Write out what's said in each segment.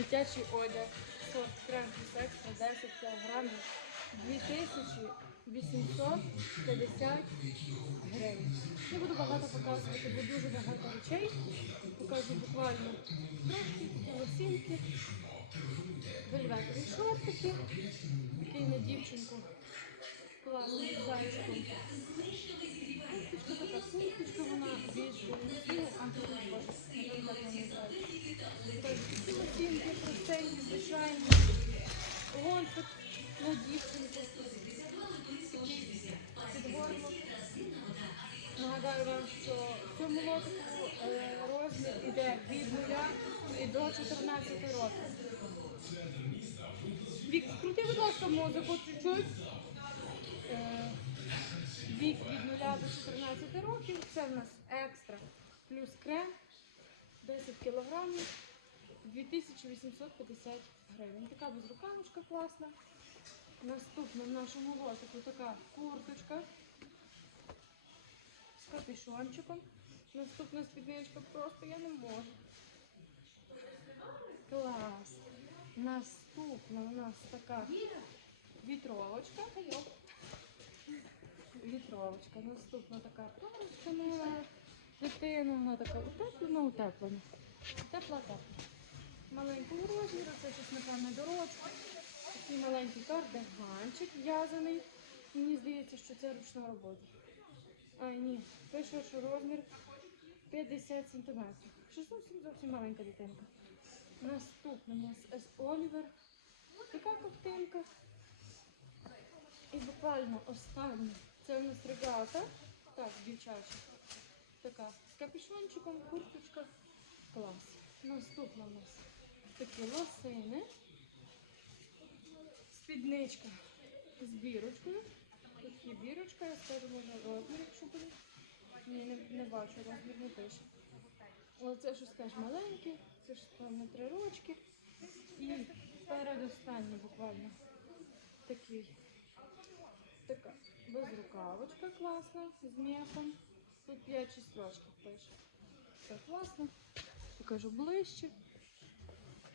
Дитячий одяг, сорт крем плюс екстра 10 кг, 2850 гривень. Не буду багато показувати, бо дуже багато речей. Покажу буквально трошки, лосінки, вельветові шортики, такий на дівчинку. Класний зайчиком. Курточка така, курточка, вона більш сіла, там тут боже, не знаю, як вона називається. Такі простенькі, звичайні. Гонфик на дівчинку. Підгорнув. Нагадаю вам, що в цьому лотику е, розмір іде від 0 і до 14 років. Вік, скрути, будь ласка, музику чуть-чуть. Е, Вік від 0 до 14 років. Це в нас екстра плюс крем 10 кілограмів 2850 гривень. Така безрукавочка класна. Наступна в нашому лотику така курточка з капюшончиком. Наступна спідничка просто я не можу. Клас. Наступна у нас така вітровочка. Вітровочка. Наступна така парочка на дитину. Вона така утеплена, утеплена. Тепла, тепла. Маленького розміру, це щось, напевне, дорожче. Такий маленький кардиганчик в'язаний. Мені здається, що це ручна робота. А, ні, пише, що розмір 50 см. Що зовсім зовсім маленька дитинка. Наступна у нас С. Олівер. Така ковтинка. І буквально остання. Це у нас регата. Так, дівчача. Така з капюшончиком, курточка. Клас. Наступна у нас такі лосини. Спідничка з бірочкою. Тут є бірочка, я скажу, може розмір, якщо буде. Ні, не, не бачу, розмір не пише. Але це щось теж маленьке, це ж там на три рочки. І передостанній буквально такий. Така безрукавочка класна з м'ясом. Тут 5-6 рочків пише. Це класно. Покажу ближче.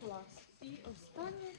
Клас. І остання